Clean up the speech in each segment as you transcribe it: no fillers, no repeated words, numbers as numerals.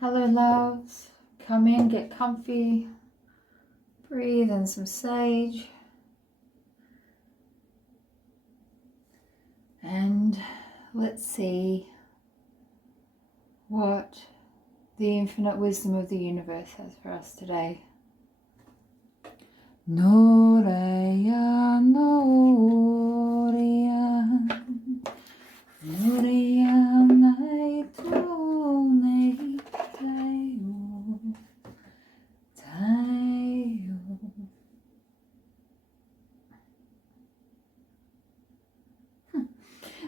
Hello loves, come in, get comfy, breathe in some sage, and let's see what the infinite wisdom of the universe has for us today. Noreya, Noreya, Noreya, Naito, Neitayo, Tayo.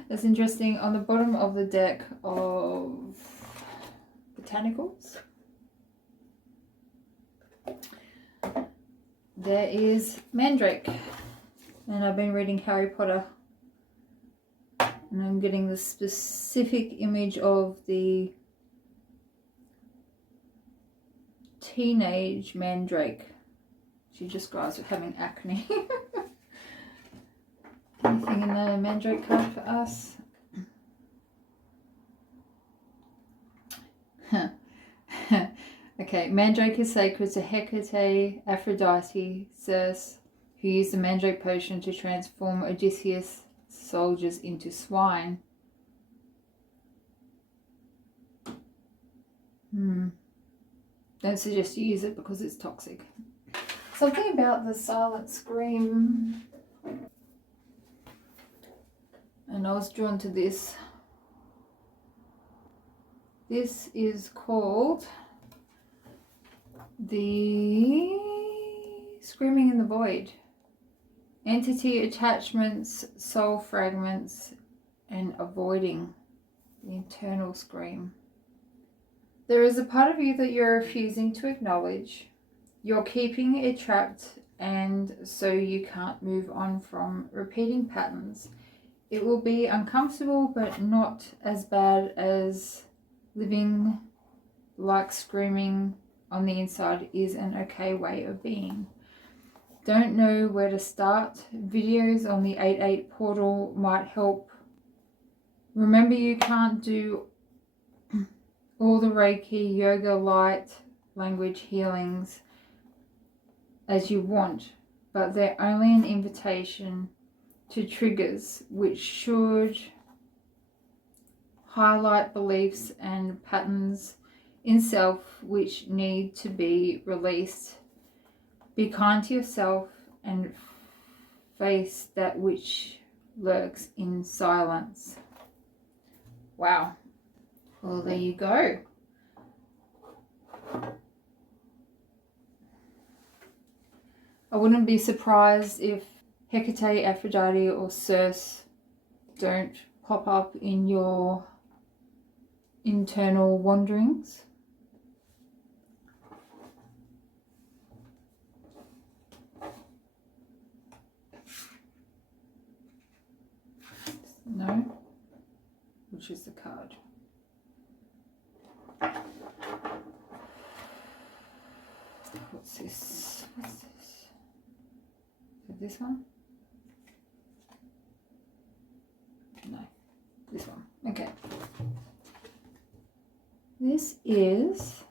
That's interesting. On the bottom of the deck of botanicals, there is Mandrake, and I've been reading Harry Potter, and I'm getting the specific image of the teenage Mandrake. She describes with having acne. Anything in the Mandrake card for us? Okay, Mandrake is sacred to Hecate, Aphrodite, Zeus, who used the Mandrake potion to transform Odysseus' soldiers into swine. Don't suggest you use it because it's toxic. Something about the silent scream. And I was drawn to this. This is called the Screaming in the Void. Entity attachments, soul fragments, and avoiding the internal scream. There is a part of you that you're refusing to acknowledge. You're keeping it trapped, and so you can't move on from repeating patterns. It will be uncomfortable, but not as bad as living like screaming on the inside is an okay way of being. Don't know where to start. Videos on the 8-8 portal might help. Remember, you can't do all the Reiki, yoga, light, language healings as you want, but they're only an invitation to triggers which should highlight beliefs and patterns in self which need to be released. Be kind to yourself and face that which lurks in silence. Wow. Well, there you go. I wouldn't be surprised if Hecate, Aphrodite, or Zeus don't pop up in your internal wanderings. No? Which is the card? What's this? What's this? Is it this one? No, this one. Okay. This is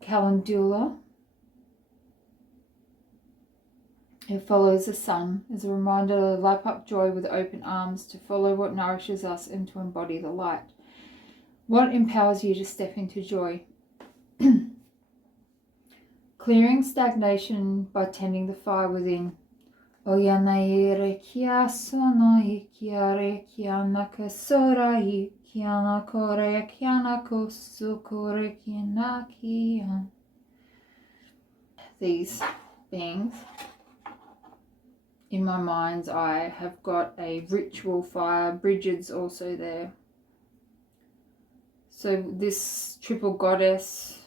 Calendula. It follows the sun as a reminder to lap up joy with open arms, to follow what nourishes us and to embody the light. What empowers you to step into joy? Clearing stagnation by tending the fire within. Oyanai kia sonoi kia kia nakasorai kia nakore kia nakosukore kia nakia. These beings, in my mind's eye, have got a ritual fire. Bridget's also there. So this triple goddess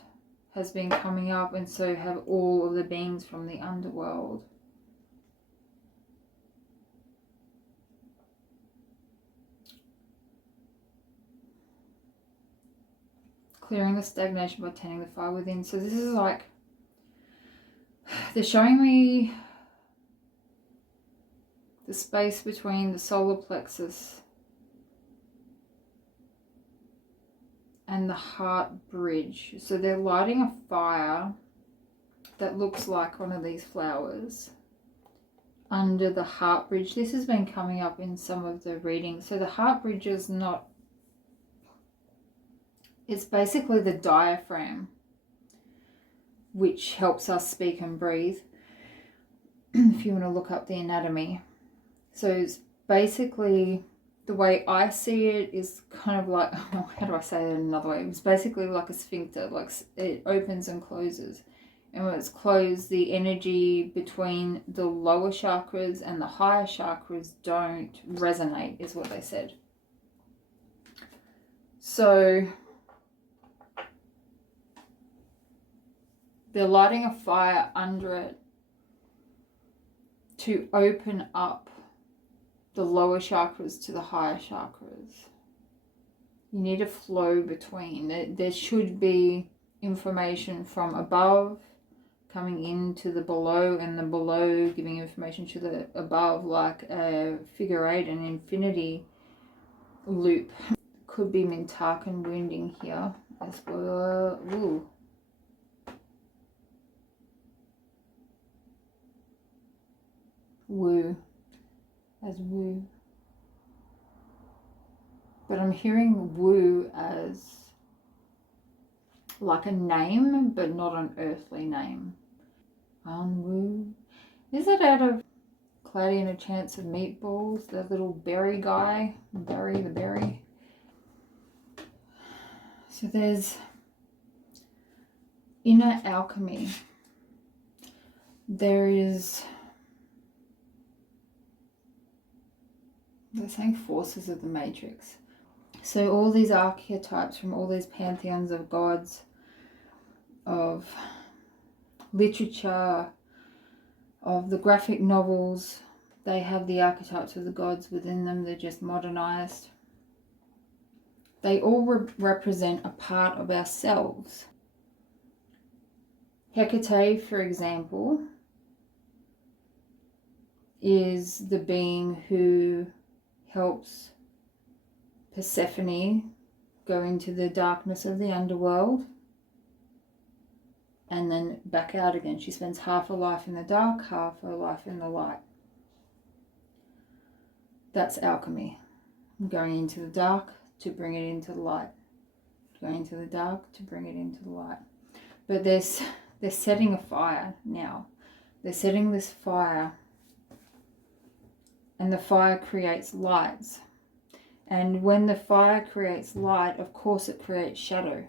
has been coming up, and so have all of the beings from the underworld. Clearing the stagnation by tending the fire within. So this is like, they're showing me the space between the solar plexus and the heart bridge. So they're lighting a fire that looks like one of these flowers under the heart bridge. This has been coming up in some of the readings. So the heart bridge is not, it's basically the diaphragm, which helps us speak and breathe. If you want to look up the anatomy. So it's basically, the way I see it is kind of like, how do I say it another way? It's basically like a sphincter, like it opens and closes. And when it's closed, the energy between the lower chakras and the higher chakras don't resonate, is what they said. So they're lighting a fire under it to open up the lower chakras to the higher chakras. You need a flow between. There should be information from above coming into the below, and the below giving information to the above, like a figure eight, an infinity loop. Could be Mintakan wounding here as well. Ooh. Woo. As woo. But I'm hearing woo as like a name, but not an earthly name. Unwoo. Is it out of Cloudy and a Chance of Meatballs? The little berry guy. Barry the berry. So there's inner alchemy. There is, they're saying forces of the matrix. So all these archetypes from all these pantheons of gods, of literature, of the graphic novels, they have the archetypes of the gods within them. They're just modernized. They all represent a part of ourselves. Hecate, for example, is the being who helps Persephone go into the darkness of the underworld and then back out again. She spends half her life in the dark, half her life in the light. That's alchemy. Going into the dark to bring it into the light. Going into the dark to bring it into the light. But they're setting a fire now. They're setting this fire, and the fire creates lights. And when the fire creates light, of course it creates shadow,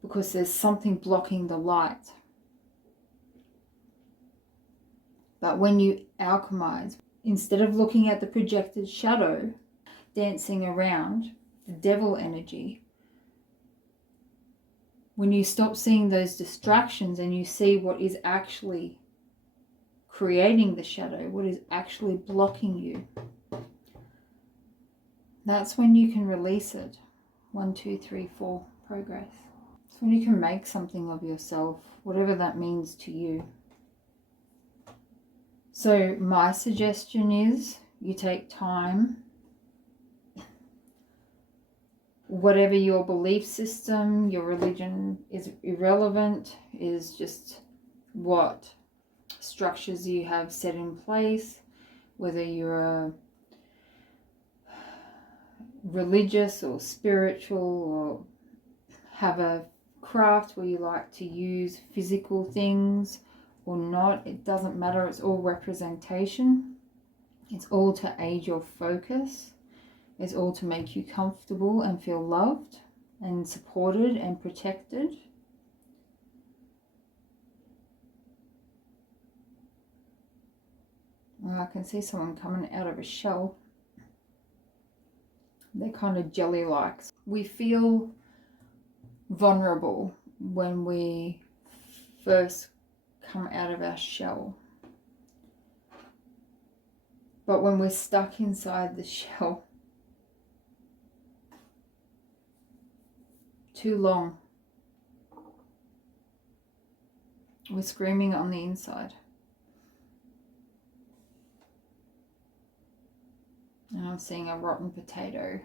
because there's something blocking the light. But when you alchemize, instead of looking at the projected shadow dancing around, the devil energy, when you stop seeing those distractions and you see what is actually creating the shadow, what is actually blocking you, that's when you can release it. 1, 2, 3, 4, progress. It's when you can make something of yourself, whatever that means to you. So my suggestion is you take time. Whatever your belief system, your religion is irrelevant, is just what structures you have set in place, whether you're a religious or spiritual or have a craft where you like to use physical things or not, it doesn't matter. It's all representation. It's all to aid your focus. It's all to make you comfortable and feel loved and supported and protected. Well, I can see someone coming out of a shell. They're kind of jelly-like. We feel vulnerable when we first come out of our shell. But when we're stuck inside the shell too long, we're screaming on the inside. And I'm seeing a rotten potato.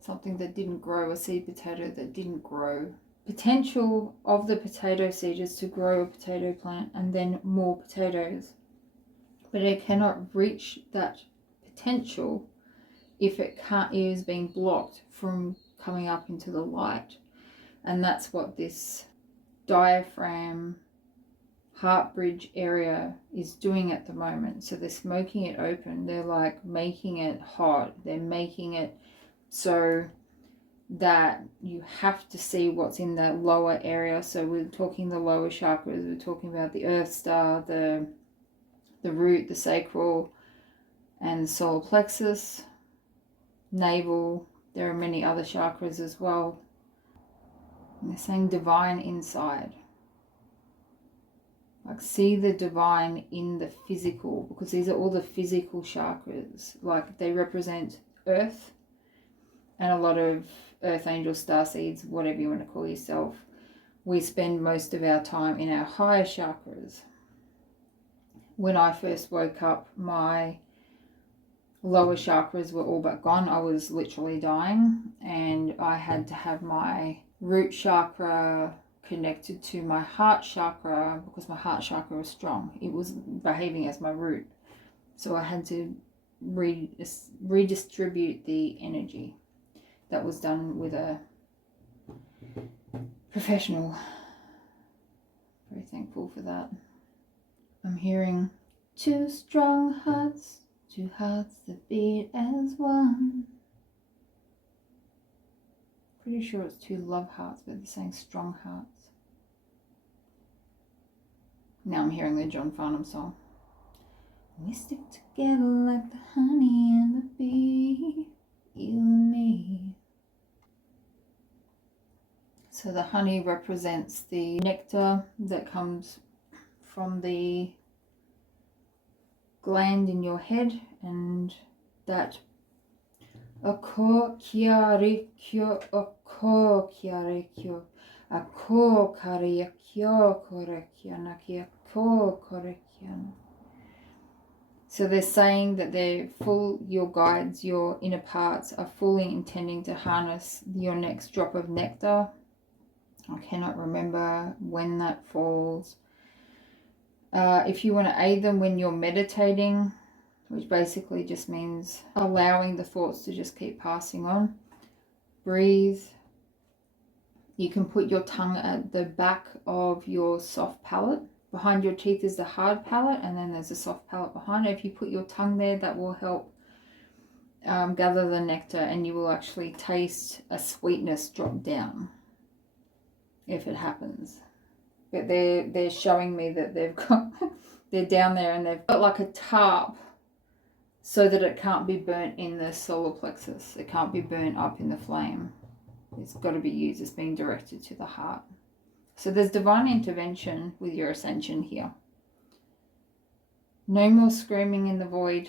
something that didn't grow, a seed potato that didn't grow. Potential of the potato seed is to grow a potato plant and then more potatoes. But it cannot reach that potential if it is being blocked from coming up into the light. And that's what this diaphragm heart bridge area is doing at the moment. So they're smoking it open. They're like making it hot. They're making it so that you have to see what's in the lower area. So we're talking the lower chakras. We're talking about the earth star, the root, the sacral, and the solar plexus, navel. There are many other chakras as well. And they're saying divine inside. Like, see the divine in the physical, because these are all the physical chakras. Like, they represent earth and a lot of earth angels, star seeds, whatever you want to call yourself. We spend most of our time in our higher chakras. When I first woke up, my lower chakras were all but gone. I was literally dying, and I had to have my root chakra connected to my heart chakra because my heart chakra was strong. It was behaving as my root. So I had to redistribute the energy. That was done with a professional. Very thankful for that. I'm hearing 2 strong hearts, 2 hearts that beat as one. Pretty sure it's 2 love hearts, but they're saying strong hearts. Now I'm hearing the John Farnham song. We stick together like the honey and the bee, you and me. So the honey represents the nectar that comes from the gland in your head, and that ako kiarekyo, ako kiarekyo, ako karekyo korekyanaki, ako korekyan. So they're saying that your guides, your inner parts are fully intending to harness your next drop of nectar. I cannot remember when that falls. If you want to aid them when you're meditating, which basically just means allowing the thoughts to just keep passing on, breathe. You can put your tongue at the back of your soft palate. Behind your teeth is the hard palate, and then there's a soft palate behind it. If you put your tongue there, that will help gather the nectar, and you will actually taste a sweetness drop down if it happens. But they're showing me that they're down there and they've got like a tarp so that it can't be burnt in the solar plexus. It can't be burnt up in the flame. It's got to be used. It's being directed to the heart. So there's divine intervention with your ascension here. No more screaming in the void.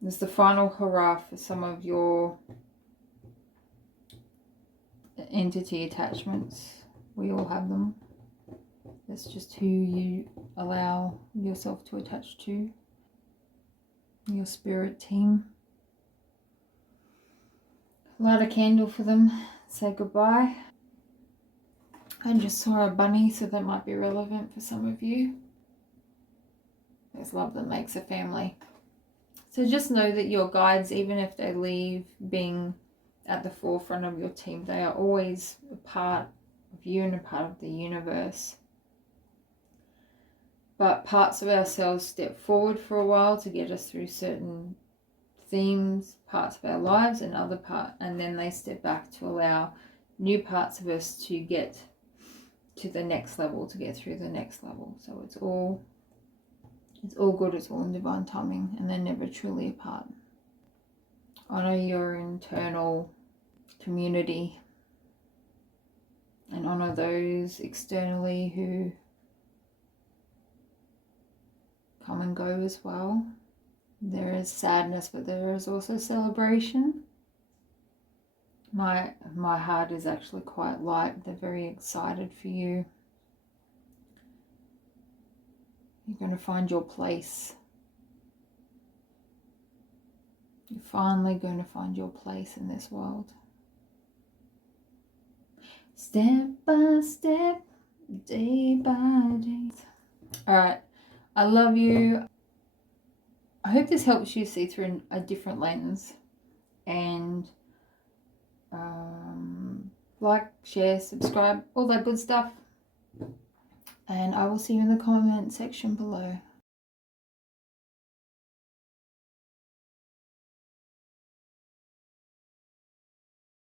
There's the final hurrah for some of your entity attachments. We all have them. That's just who you allow yourself to attach to. Your spirit team. Light a candle for them. Say goodbye. I just saw a bunny, so that might be relevant for some of you. There's love that makes a family. So just know that your guides, even if they leave being at the forefront of your team, they are always a part of you and a part of the universe. But parts of ourselves step forward for a while to get us through certain themes, parts of our lives, and and then they step back to allow new parts of us to get to the next level, to get through the next level. So it's all good, it's all in divine timing, and they're never truly apart. Honor your internal community and honor those externally who come and go as well. There is sadness, but there is also celebration. My heart is actually quite light. They're very excited for you. You're going to find your place. You're finally going to find your place in this world. Step by step, day by day. Alright, I love you. I hope this helps you see through a different lens. And like, share, subscribe, all that good stuff. And I will see you in the comment section below.